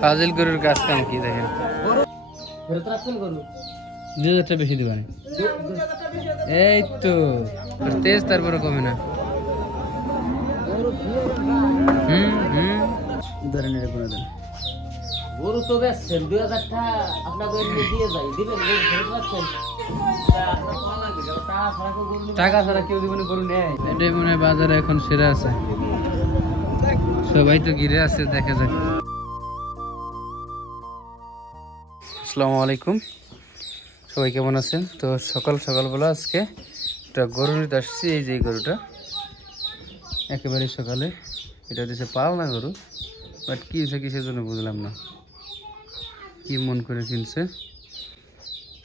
ফাজিল গরুর কাজ কাম কি দেখেন, 2000 বেশি দিবা না, এই তো তেজ তারপরে কমে না। ধরেন এটা করে দেন। গরু তো বেচছেন 2000 টাকা আপনাকে দিয়ে যাই দিবেন, টাকা ছাড়া কেউ দিবেন গরু নেয়। এটাই মনে হয় বাজারে এখন সেরা আছে, সবাই তো ঘিরে আছে, দেখা যাক। আসসালামু আলাইকুম, সবাই কেমন আছেন? তো সকাল সকালবেলা আজকে একটা গরু নিতে আসছি। এই যে গরুটা একেবারে সকালে, এটা হচ্ছে পালনা গরু, বাট কিনছে কিসের জন্য বুঝলাম না, কি মন করে কিনছে।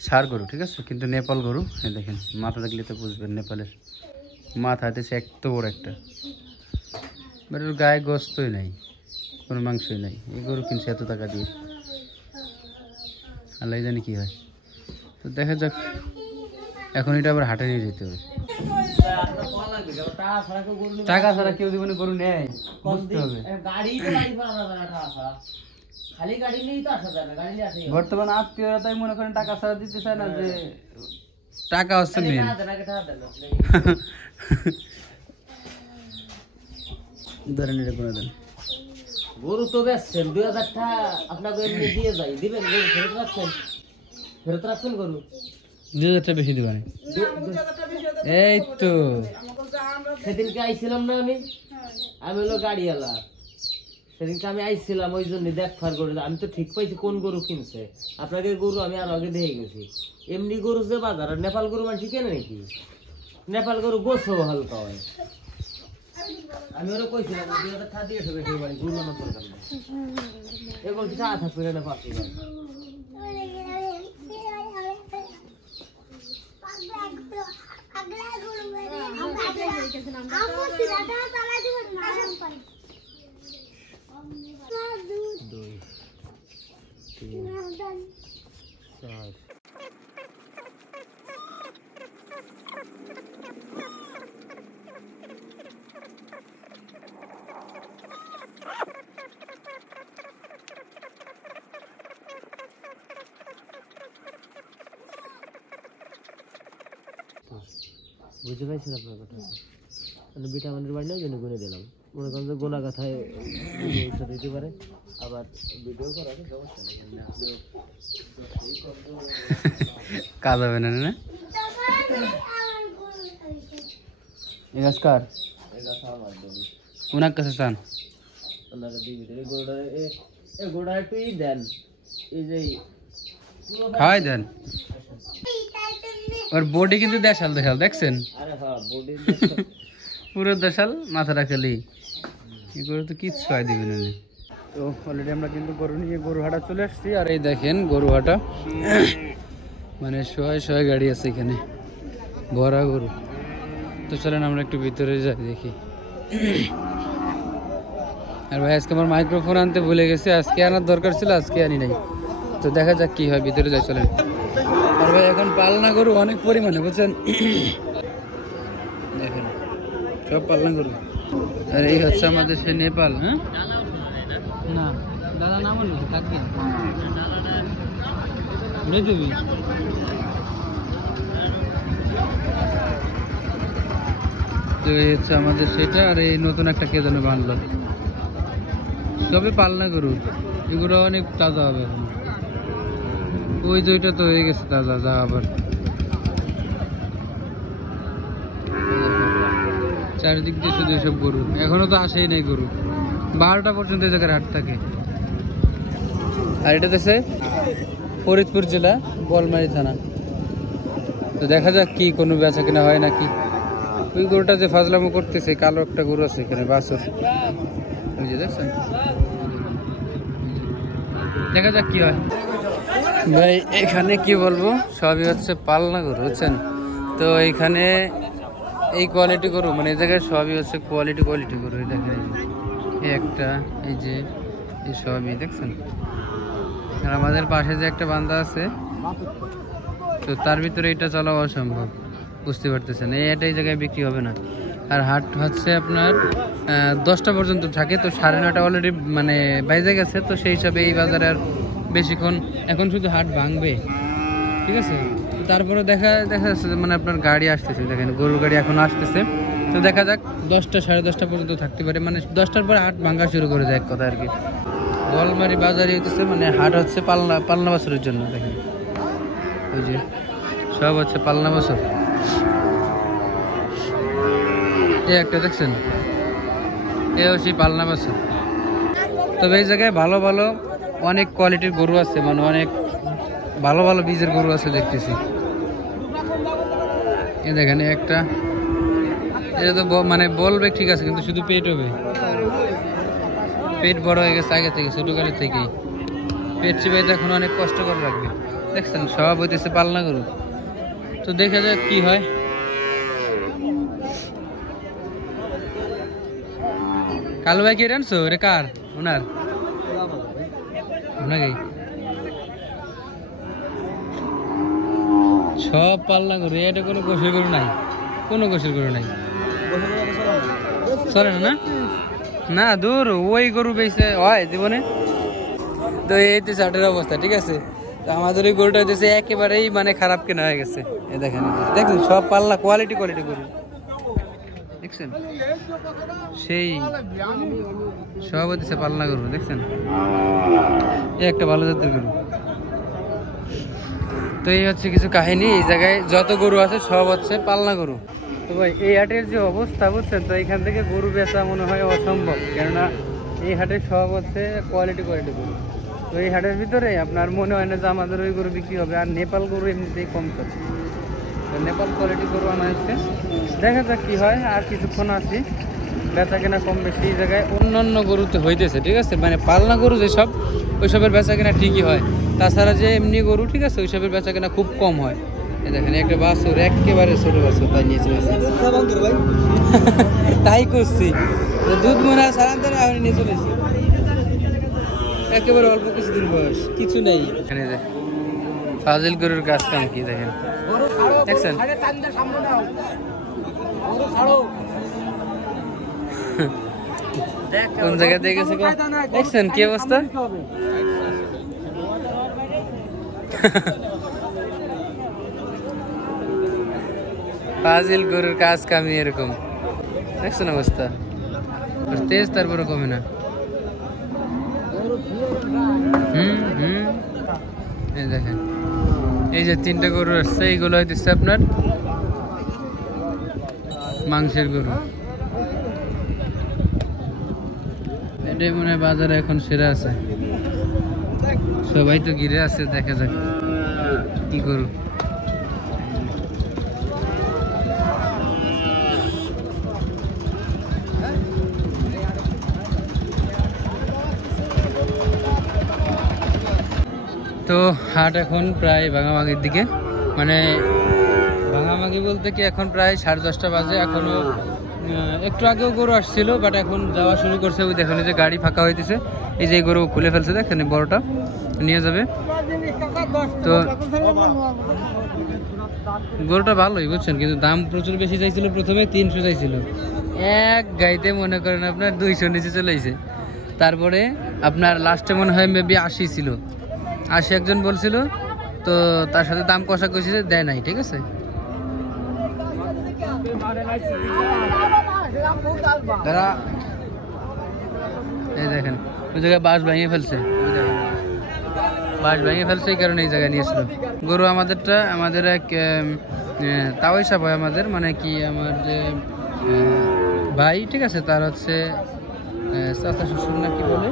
ষাঁড় গরু ঠিক আছে, কিন্তু নেপাল গরু। হ্যাঁ দেখেন, মাথা দেখলে তো বুঝবেন নেপালের মাথা হতেছে এত বড় একটা, বাট ওর গায়ে গোস্তই নাই, কোনো মাংসই নাই। এই গরু কিনছে এত টাকা দিয়ে, আল্লাহ জানি কি হয়। তো দেখা যাক, এখন এটা আবার হাটে নিয়ে যেতে হবে। টাকা ছাড়া কেউ জীবনে গরু নেয়, বুঝতে হবে। বর্তমানে আত্মীয়রা তাই মনে করেন টাকা ছাড়া দিতে চায় না, যে টাকা হচ্ছে মেন। ধরেন এটা করে দেন। গরু তো বেচছেন 2000 টাকা আপনাকে দিয়ে যাই দিবেন, ফেরত রাখছেন গরু 2000 টাকা বেশি দিবা না, এই তো সেদিনকে আইছিলাম না আমি হলো গাড়িওয়ালা, সেদিনকে আমি আইছিলাম ওই জন্য দেখবার গরু, আমি তো ঠিক পাইছি কোন গরু কিনছে। আপনাকে গরু আমি আর আগে দেখে গেছি, এমনি গরু যে বাজার, আর নেপাল গরু মানুষ কেনে নাকি? নেপাল গরু গোছও হালকা হয়। আমি ওরা কইছিলাম 2000 টাকা দিয়ে এসে বেশি বাড়ি গরু আনার দরকার নেই, এগুলো টাকা থাকবে না পাচ্ছি না। বুঝতে পারছেন আপনার কথা, ভিটামিনের বাড়ি না জন্য গুনে দিলাম, মনে করেন যে গোনা কথায় দিতে পারে, আবার ভিডিও করার সমস্যা নেই। কাজ হবে না না, ওনার কাছে চান, খাওয়াই দেন। ওর বডি কিন্তু দেশাল দেশাল, দেখছেন পুরো দেশাল, মাথাটা খালি এগুলো তো কিচ্ছু খাই দিবেন না। তো অলরেডি আমরা কিন্তু গরু নিয়ে গরুহাটা চলে আসছি, আর এই দেখেন গরুহাটা মানে শয়ে শয়ে গাড়ি আছে এখানে, ভরা গরু। তো চলেন আমরা একটু ভিতরে যাই দেখি। আর ভাই আজকে আমার মাইক্রোফোন আনতে ভুলে গেছি, আজকে আনার দরকার ছিল, আজকে আনি নাই। তো দেখা যাক কি হয়, ভিতরে যাই চলেন। আর ভাই এখন পালনা গরু অনেক পরিমাণে, বুঝছেন, দেখেন সব পালনা গরু। আর এই হচ্ছে আমাদের সে নেপাল। হ্যাঁ না দাদা নাম থাকি দেবী। তো এই হচ্ছে আমাদের সেটা, আর এই নতুন একটা কে যেন বানলো, সবই পালনা গরু, এগুলো অনেক তাজা হবে এখন। ওই দুইটা তো হয়ে গেছে তাজা, যা আবার চারিদিক দিয়ে শুধু এসব গরু, এখনো তো আসেই নাই গরু, 12টা পর্যন্ত এই জায়গার হাট থাকে। আর এটা দেশে ফরিদপুর জেলা, বলমারি থানা। তো দেখা যাক কি কোনো বেচা কিনা হয় নাকি। ওই গরুটা যে ফাজলামো করতেছে, কালো একটা গরু আছে এখানে, বাছুর, ওই যে দেখছেন। দেখা যাক কি হয়। ভাই এখানে কি বলবো, সবই হচ্ছে পালনা গরু, বুঝছেন। তো এইখানে এই কোয়ালিটি গরু, মানে এই জায়গায় সবই হচ্ছে কোয়ালিটি গরু। দেখেন এই একটা, এই যে এই সবই দেখছেন। আর আমাদের পাশে যে একটা বান্দা আছে, তো তার ভিতরে এটা চলা অসম্ভব, বুঝতে পারতেছেন। এটাই জায়গায় বিক্রি হবে না। আর হাট হচ্ছে আপনার 10টা পর্যন্ত থাকে। তো 9:30 অলরেডি মানে বাইজে গেছে। তো সেই হিসাবে এই বাজারে আর বেশিক্ষণ এখন শুধু হাট ভাঙবে, ঠিক আছে। তারপরে দেখা যাচ্ছে মানে আপনার গাড়ি আসতেছে, দেখেন গরুর গাড়ি এখন আসতেছে। তো দেখা যাক 10টা 10:30 পর্যন্ত থাকতে পারে, মানে 10টার পরে হাট ভাঙা শুরু করে যায় এক কথা আর কি। গোয়ালমারি বাজারে হইতেছে মানে হাট হচ্ছে পালনা বছরের জন্য। দেখেন ওই যে সব হচ্ছে পালনা বছর। এই একটা দেখছেন, এ হচ্ছে পালনা বছর। তবে এই জায়গায় ভালো ভালো অনেক কোয়ালিটির গরু আছে, মানে অনেক ভালো ভালো বীজের গরু আছে দেখতেছি। এই দেখেন একটা, এটা তো মানে বলবে ঠিক আছে, কিন্তু শুধু পেট হবে, পেট বড় হয়ে গেছে আগে থেকে, ছোটকালের থেকেই পেট চিবাইতে এখন অনেক কষ্ট করে রাখবে। দেখছেন সব হইতেছে পালনা গরু। তো দেখা যাক কি হয়। কালু ভাই কে আনছো রে? কার? ওনার ওনাকে সব পালনা গরু, এটা কোনো গোসের গরু নাই, কোনো গোসের গরু নাই, চলে না না দূর ওই গরু বেঁচে হয় জীবনে। তো এই তো চাটের অবস্থা, ঠিক আছে। তো আমাদের ওই গরুটা হচ্ছে একেবারেই মানে খারাপ কেনা হয়ে গেছে। এই দেখেন দেখুন সব পাল্লা কোয়ালিটি গরু দেখছেন, সেই সব হচ্ছে পাল্লা গরু দেখছেন, এই একটা ভালো জাতের গরু। তো এই হচ্ছে কিছু কাহিনী। এই জায়গায় যত গরু আছে সব হচ্ছে পালনা গরু। তো ভাই এই হাটের যে অবস্থা বুঝছেন, তো এখান থেকে গরু বেচা মনে হয় অসম্ভব, কেননা এই হাটে সব হচ্ছে কোয়ালিটি গরু। তো এই হাটের ভিতরে আপনার মনে হয় না যে আমাদের ওই গরু বিক্রি হবে। আর নেপাল গরু এমনিতেই কম চলে, তো নেপাল কোয়ালিটি গরু আনা হচ্ছে। দেখা যাক কি হয়, আর কিছুক্ষণ আছি, বেচা কেনা কম বেশি এই জায়গায় অন্য গরুতে হইতেছে, ঠিক আছে। মানে পালনা গরু যেসব ওইসবের বেচা কেনা ঠিকই হয়, তাছাড়া যে এমনি গরু ঠিক আছে ওইসবের বেচা কেনা খুব কম হয়। এই দেখেন একটা বাছুর, একেবারে ছোট বাছুর, তাই নিয়ে চলে তাই করছি, দুধ মনে হয় সারান্তরে আমি নিয়ে চলেছি, একেবারে অল্প কিছুদিন বয়স, কিছু নেই। এখানে যে ফাজিল গরুর কাজ কাম কি দেখেন, দেখছেন কোন জায়গায় দেখেছে, দেখছেন কি অবস্থা। ফাজিল গরুর কাজ কামি এরকম, দেখছেন অবস্থা, তেজ তারপরে কমে না। এই দেখেন এই যে 3টা গরু আসছে, এইগুলো হইতেছে আপনার মাংসের গরু। এটাই মনে হয় বাজারে এখন সেরা আছে, সবাই তো ঘিরে আছে, দেখা যাক কি গরু। তো হাট এখন প্রায় ভাঙাভাঙির দিকে, মানে ভাঙাভাঙি বলতে কি এখন প্রায় 10:30 বাজে। এখনো একটু আগেও গরু আসছিল, বাট এখন যাওয়া শুরু করছে। ওই দেখেন যে গাড়ি ফাঁকা হইতেছে, এই যে গরু খুলে ফেলছে, দেখেন বড়টা নিয়ে যাবে। তো গরুটা ভালোই বুঝছেন, কিন্তু দাম প্রচুর বেশি চাইছিল, প্রথমে 300 চাইছিল এক গাইতে, মনে করেন আপনার 200 নিচে চলে এসেছে। তারপরে আপনার লাস্টে মনে হয় মেবি 80 ছিল, 80 একজন বলছিল। তো তার সাথে দাম কষা কষি দেয় নাই, ঠিক আছে। এই দেখেন ওই জায়গায় বাঁশ ভেঙে ফেলছে, এই কারণে এই জায়গায় নিয়েছিল গরু। আমাদেরটা আমাদের এক তাওয়াই সাহেব হয় আমাদের, মানে কি আমার যে ভাই, ঠিক আছে, তার হচ্ছে চাচা শ্বশুর না কি বলে,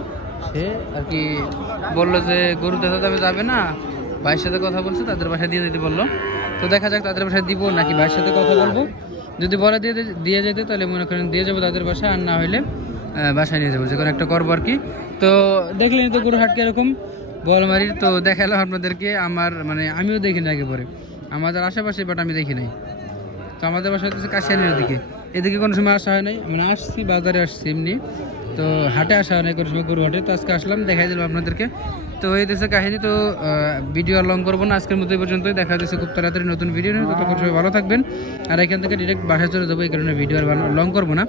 সে আর কি বললো যে গরু দেখা যাবে, যাবে না, ভাইয়ের সাথে কথা বলছে, তাদের বাসায় দিয়ে দিতে বললো। তো দেখা যাক তাদের বাসায় দিব নাকি ভাইয়ের সাথে কথা বলবো। যদি বলে দিয়ে যেতে তাহলে মনে করেন দিয়ে যাবো তাদের বাসায়, আর না হইলে বাসায় নিয়ে যাবো, যে কোনো একটা করবো আর কি। তো দেখলেন তো গরু হাট কিরকম বোয়ালমারির। তো দেখালাম আপনাদেরকে, আমার মানে আমিও দেখি না একেবারে আমাদের আশেপাশে, বাট আমি দেখি নাই। তো আমাদের বাসা হচ্ছে কাশিয়ানির দিকে, এদিকে কোনো সময় আসা হয় নাই, মানে আসছি বাজারে আসছি এমনি, তো হাটে আসা হয় নাই কোনো সময় গরু হাটে। তো আজকে আসলাম, দেখাই দিলাম আপনাদেরকে। তো এই দেশের কাহিনী। তো ভিডিও আর লং করবো না, আজকের মতো এই পর্যন্তই। দেখা যাচ্ছে খুব তাড়াতাড়ি নতুন ভিডিও নিয়ে, ততক্ষণ সবাই ভালো থাকবেন। আর এখান থেকে ডিরেক্ট বাসায় চলে যাবো, এই কারণে ভিডিও আর লং করবো না।